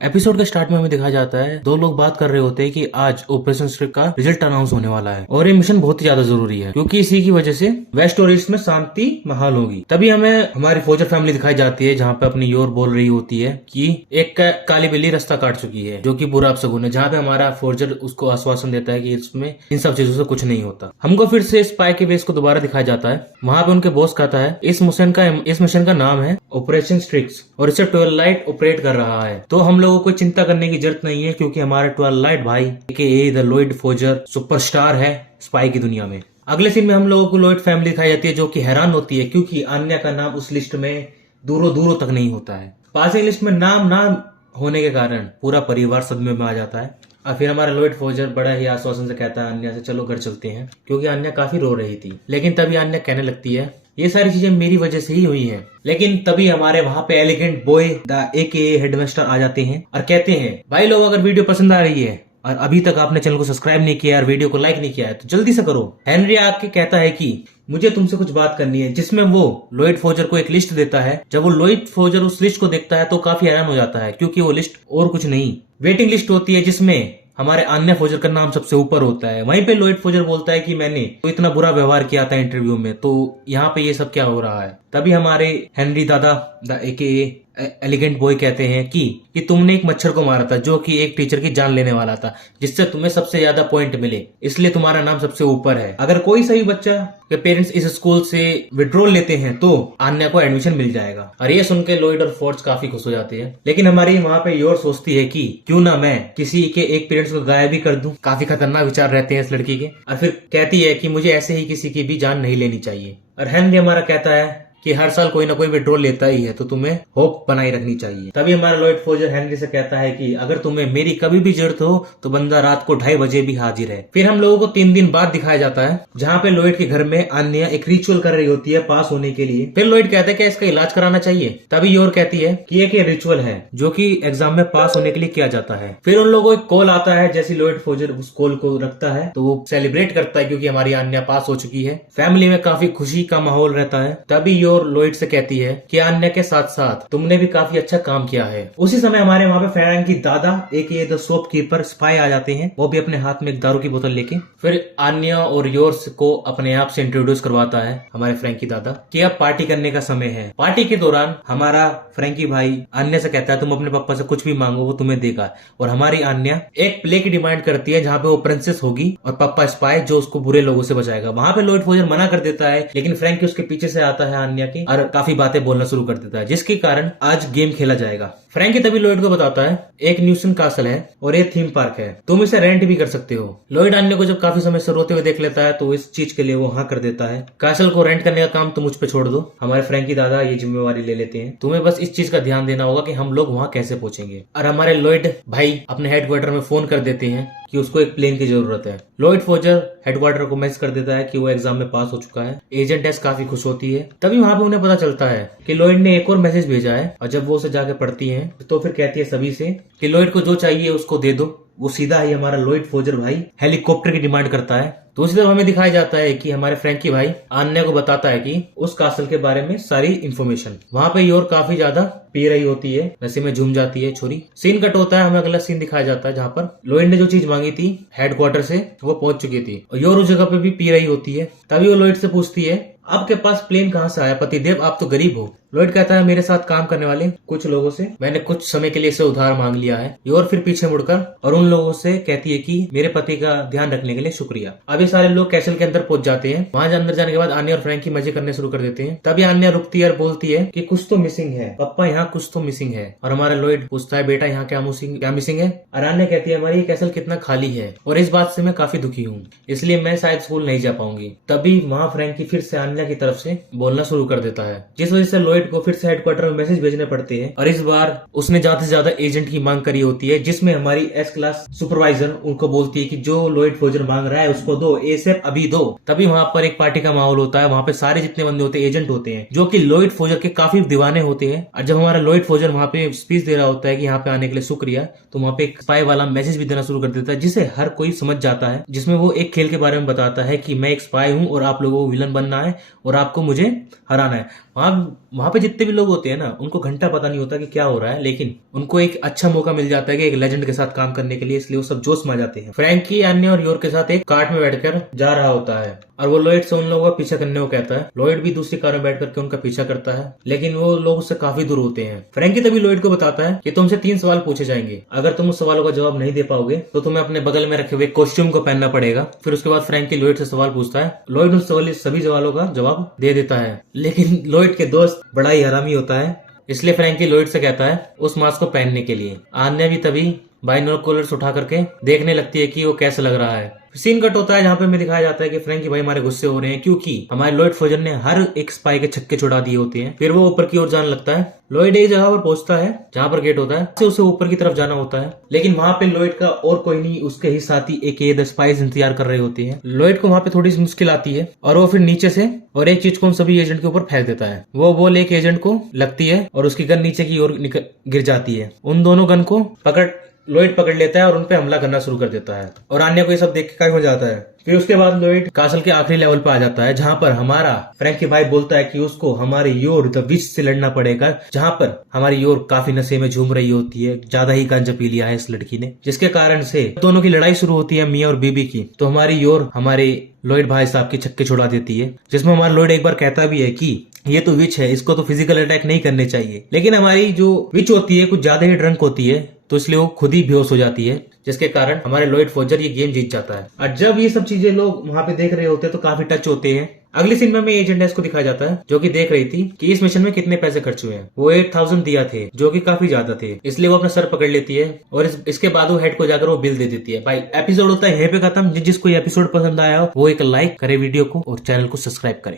Episode के start में हमें दिखाया जाता है दो लोग बात कर रहे होते हैं कि आज ऑपरेशन स्ट्रिक का रिजल्ट अनाउंस होने वाला है और ये मिशन बहुत ही ज्यादा जरूरी है क्योंकि इसी की वजह से वेस्ट और ईस्ट में शांति बहाल होगी। तभी हमें हमारी फोजर फैमिली दिखाई जाती है जहाँ पे अपनी योर बोल रही होती है कि एक काली बिल्ली रास्ता काट चुकी है जो कि बुरा अपशगुन है, जहाँ पे हमारा फोर्जर उसको आश्वासन देता है कि इसमें इन सब चीजों से कुछ नहीं होता। हमको फिर से स्पाई के बेस को दोबारा दिखाया जाता है। वहाँ पे उनके बॉस कहता है इस मिशन का नाम है ऑपरेशन स्ट्रिक्स और इसे ट्वेलाइट ऑपरेट कर रहा है, तो हम लोगों को चिंता करने की जरूरत नहीं है क्योंकि हमारा ट्वेलाइट भाई के द लॉयड फोजर सुपरस्टार है स्पाई की दुनिया में। अगले सीन में हम लोगों को लॉयड फैमिली दिखाई जाती है जो कि हैरान होती है क्योंकि अन्य का नाम उस लिस्ट में दूरों दूरों तक नहीं होता है। पासिंग लिस्ट में नाम ना होने के कारण पूरा परिवार सदमे में आ जाता है और फिर हमारा लॉयड फोजर बड़ा ही आश्वासन से कहता है अन्य से चलो घर चलते हैं क्योंकि अन्य काफी रो रही थी। लेकिन तभी अन्य कहने लगती है ये सारी चीजें मेरी वजह से ही हुई हैं। लेकिन तभी हमारे वहाँ पे elegant boy the AK headmaster आ जाते हैं और कहते हैं भाई लोग अगर वीडियो पसंद आ रही है और अभी तक आपने चैनल को सब्सक्राइब नहीं किया और वीडियो को लाइक नहीं किया है तो जल्दी से करो। हेनरी आके कहता है कि मुझे तुमसे कुछ बात करनी है, जिसमें वो लॉयड फोजर को एक लिस्ट देता है। जब वो लॉयड फोजर उस लिस्ट को देखता है तो काफी हैरान हो जाता है क्योंकि वो लिस्ट और कुछ नहीं वेटिंग लिस्ट होती है जिसमें हमारे अन्य फोजर का नाम सबसे ऊपर होता है। वहीं पे लॉयड फोजर बोलता है कि मैंने तो इतना बुरा व्यवहार किया था इंटरव्यू में, तो यहाँ पे ये सब क्या हो रहा है। तभी हमारे हेनरी दादा द एके एलिगेंट बॉय कहते हैं कि तुमने एक मच्छर को मारा था जो कि एक टीचर की जान लेने वाला था, जिससे तुम्हें सबसे ज्यादा पॉइंट मिले, इसलिए तुम्हारा नाम सबसे ऊपर है। अगर कोई सही बच्चा के पेरेंट्स इस स्कूल से विड्रॉल लेते हैं तो अन्य को एडमिशन मिल जाएगा। और ये सुन के लॉयड और फोर्ड्स काफी खुश हो जाते हैं। लेकिन हमारी वहाँ पे योर सोचती है कि क्यों ना मैं किसी के एक पेरेंट्स को गायब भी कर दूं। काफी खतरनाक विचार रहते हैं इस लड़की के। और फिर कहती है कि मुझे ऐसे ही किसी की भी जान नहीं लेनी चाहिए। और हेनरी हमारा कहता है कि हर साल कोई ना कोई विड्रॉल लेता ही है तो तुम्हें होप बनाई रखनी चाहिए। तभी हमारा लॉयड फोजर हेनरी से कहता है कि अगर तुम्हें मेरी कभी भी जरूरत हो तो बंदा रात को 2:30 बजे भी हाजिर है। फिर हम लोगों को 3 दिन बाद दिखाया जाता है जहाँ पे लॉयड के घर में अन्य एक रिचुअल कर रही होती है पास होने के लिए। फिर लॉयड कहता है कि इसका इलाज कराना चाहिए। तभी योर कहती है कि एक रिचुअल है जो कि एग्जाम में पास होने के लिए किया जाता है। फिर उन लोगों को एक कॉल आता है। जैसे लॉयड फोजर उस कॉल को रखता है तो वो सेलिब्रेट करता है क्योंकि हमारी अन्य पास हो चुकी है। फैमिली में काफी खुशी का माहौल रहता है। तभी योर लॉयड से कहती है कि अन्य के साथ साथ तुमने भी काफी अच्छा काम किया है। उसी समय हमारे वहाँ पे फ्रैंक की दादा एक द शॉपकीपर स्पाई आ जाते हैं, वो भी अपने हाथ में एक दारू की बोतल लेके। फिर अन्य और योर्स को अपने आप से इंट्रोड्यूस करवाता है हमारे फ्रैंक की दादा कि अब पार्टी करने का समय है। पार्टी के दौरान हमारा फ्रैंकी भाई अन्य से कहता है तुम अपने पापा से कुछ भी मांगो वो तुम्हें देगा। और हमारी अन्य एक प्ले की डिमांड करती है जहाँ पे वो प्रिंसेस होगी और पापा स्पाई जो उसको बुरे लोगों से बचाएगा। वहाँ पे लॉयड फोजर मना कर देता है लेकिन फ्रैंकी उसके पीछे से आता है अन्य की और काफी बातें बोलना शुरू कर देता है जिसके कारण आज गेम खेला जाएगा। फ्रैंकी तभी लॉयड को बताता है एक न्यूसन कासल है और ये थीम पार्क है, तुम इसे रेंट भी कर सकते हो। लॉयड अन्य को जब काफी समय से रोते हुए देख लेता है तो इस चीज के लिए वो हाँ कर देता है। कासल को रेंट करने का काम तो मुझ पे छोड़ दो, हमारे फ्रैंकी दादा ये जिम्मेवारी ले लेते हैं। तुम्हें बस इस चीज का ध्यान देना होगा कि हम लोग वहाँ कैसे पहुंचेंगे। और हमारे लॉयड भाई अपने हेडक्वार्टर में फोन कर देते हैं कि उसको एक प्लेन की जरूरत है। लॉयड फोजर हेडक्वार्टर को मैसेज कर देता है कि वो एग्जाम में पास हो चुका है। एजेंट एस काफी खुश होती है। तभी वहाँ पे उन्हें पता चलता है कि लॉयड ने एक और मैसेज भेजा है और जब वो उसे जाके पढ़ती है तो फिर कहती है सभी से कि लॉयड को जो चाहिए उसको दे दो। वो सीधा ही हमारा लॉयड फोजर भाई हेलीकॉप्टर की डिमांड करता है। तो उसी तरफ हमें दिखाया जाता है कि हमारे फ्रैंकी भाई अन्य को बताता है कि उस कासल के बारे में सारी इंफॉर्मेशन। वहाँ पे योर काफी ज्यादा पी रही होती है, नशे में झूम जाती है छोरी। सीन कट होता है, हमें अगला सीन दिखाया जाता है जहाँ पर लॉयड ने जो चीज मांगी थी हेडक्वार्टर से वो पहुंच चुकी थी और योर उस जगह पे भी पी रही होती है। तभी वो लॉयड से पूछती है आपके पास प्लेन कहाँ से आया पतिदेव, आप तो गरीब हो। लॉयड कहता है मेरे साथ काम करने वाले कुछ लोगों से मैंने कुछ समय के लिए इसे उधार मांग लिया है। योर फिर पीछे मुड़कर और उन लोगों से कहती है कि मेरे पति का ध्यान रखने के लिए शुक्रिया। अब ये सारे लोग कैसल के अंदर पहुंच जाते हैं। वहां अंदर जाने के बाद आन्या और फ्रैंकी मजे करने शुरू कर देते हैं। तभी आन्या रुकती है और बोलती है कि कुछ तो मिसिंग है पप्पा, यहाँ कुछ तो मिसिंग है। और हमारा लॉयड पूछता है बेटा यहाँ क्या मिसिंग है। और आन्या कहती है हमारी कैसल कितना खाली है और इस बात से मैं काफी दुखी हूँ, इसलिए मैं शायद स्कूल नहीं जा पाऊंगी। तभी वहाँ फ्रैंकी फिर से आन्या की तरफ से बोलना शुरू कर देता है जिस वजह से लॉयड को फिर से हेडक्वार्टर में मैसेज भेजने पड़ते हैं। और इस बार उसने ज्यादा से ज्यादा एजेंट की मांग करी होती है जिसमें हमारी एस क्लास सुपरवाइजर उनको बोलती है कि जो लॉयड फोजर मांग रहा है उसको दो, एसेप अभी दो। तभी वहाँ पर एक पार्टी का माहौल होता है। वहाँ पे सारे जितने बंदे होते हैं एजेंट होते हैं जो कि लॉयड फोजर के काफी दीवाने होते हैं। और जब हमारा लॉयड फोजर वहाँ पे स्पीच दे रहा होता है कि यहाँ पे आने के लिए शुक्रिया, तो वहाँ पे एक स्पाई वाला मैसेज भी देना शुरू कर देता है जिसे हर कोई समझ जाता है, जिसमें वो एक खेल के बारे में बताता है कि मैं एक स्पाई हूँ और आप लोगों को विलन बनना है और आपको मुझे हराना है। वहां पे जितने भी लोग होते हैं ना, उनको घंटा पता नहीं होता कि क्या हो रहा है, लेकिन उनको एक अच्छा मौका मिल जाता है कि एक लेजेंड के साथ काम करने के लिए, इसलिए वो सब जोश में आ जाते हैं। फ्रैंकी अन्य और योर के साथ एक कार्ट में बैठकर जा रहा होता है और वो लॉयड से उन लोगों का पीछा करने को कहता है। लॉयड भी दूसरी कार में बैठ करके उनका पीछा करता है, लेकिन वो लोग उससे काफी दूर होते हैं। फ्रैंकी तभी लॉयड को बताता है कि तुमसे 3 सवाल पूछे जाएंगे, अगर तुम उस सवालों का जवाब नहीं दे पाओगे तो तुम्हें अपने बगल में रखे हुए कॉस्ट्यूम को पहनना पड़ेगा। फिर उसके बाद फ्रैंकी लॉयड से सवाल पूछता है। लॉयड उन सभी सवालों का जवाब दे देता है, लेकिन लॉयड के दोस्त बड़ा ही हरामी होता है, इसलिए फ्रैंकी लॉयड से कहता है उस मास्क को पहनने के लिए। आन्या भी तभी बाइनोकुलर्स उठा करके देखने लगती है कि वो कैसा लग रहा है। सीन कट होता है जहाँ पे हमें दिखाया जाता है कि फ्रैंकी भाई हमारे गुस्से हो रहे हैं क्योंकि हमारे लॉयड फोजन ने हर एक स्पाई के छक्के छुड़ा दिए होते हैं। फिर वो ऊपर की ओर जाने लगता है। लॉयड एक जगह पर पहुंचता है जहाँ पर गेट होता है, उसे ऊपर की तरफ जाना होता है, लेकिन वहां पे लॉयड का और कोई नहीं, उसके ही साथी एक द स्पाइस इंतजार कर रहे होते हैं। लॉयड को वहां पे थोड़ी सी मुश्किल आती है और वो फिर नीचे से और एक चीज को उन सभी एजेंट के ऊपर फेंक देता है। वो बॉल एक एजेंट को लगती है और उसकी गन नीचे की ओर गिर जाती है। उन दोनों गन को लॉयड पकड़ लेता है और उनपे हमला करना शुरू कर देता है और आन्या को ये सब देख के काफी मजा आता है। फिर उसके बाद लॉयड कासल के आखिरी लेवल पे आ जाता है जहां पर हमारा फ्रैंकी भाई बोलता है कि उसको हमारी योर द विच से लड़ना पड़ेगा, जहां पर हमारी योर काफी नशे में झूम रही होती है, ज्यादा ही गांजा पी लिया है इस लड़की ने, जिसके कारण से दोनों की लड़ाई शुरू होती है मिया और बीबी की। तो हमारी योर हमारे लॉयड भाई साहब की छक्के छुड़ा देती है, जिसमें हमारा लॉयड एक बार कहता भी है कि ये तो विच है, इसको तो फिजिकल अटैक नहीं करने चाहिए, लेकिन हमारी जो विच होती है कुछ ज्यादा ही ड्रंक होती है, तो इसलिए वो खुद ही बेहोश हो जाती है, जिसके कारण हमारे लॉयड फोजर ये गेम जीत जाता है। और जब ये सब चीजें लोग वहां पे देख रहे होते हैं तो काफी टच होते हैं। अगली सीन में एजेंट एस को दिखाया जाता है जो कि देख रही थी कि इस मिशन में कितने पैसे खर्च हुए हैं। वो 8000 दिया थे, जो कि काफी ज्यादा थे, इसलिए वो अपना सर पकड़ लेती है और इसके बाद वो हेड को जाकर वो बिल दे देती है। भाई एपिसोड होता है यहीं पे खत्म। जिसको ये एपिसोड पसंद आया हो वो एक लाइक करे वीडियो को और चैनल को सब्सक्राइब करे।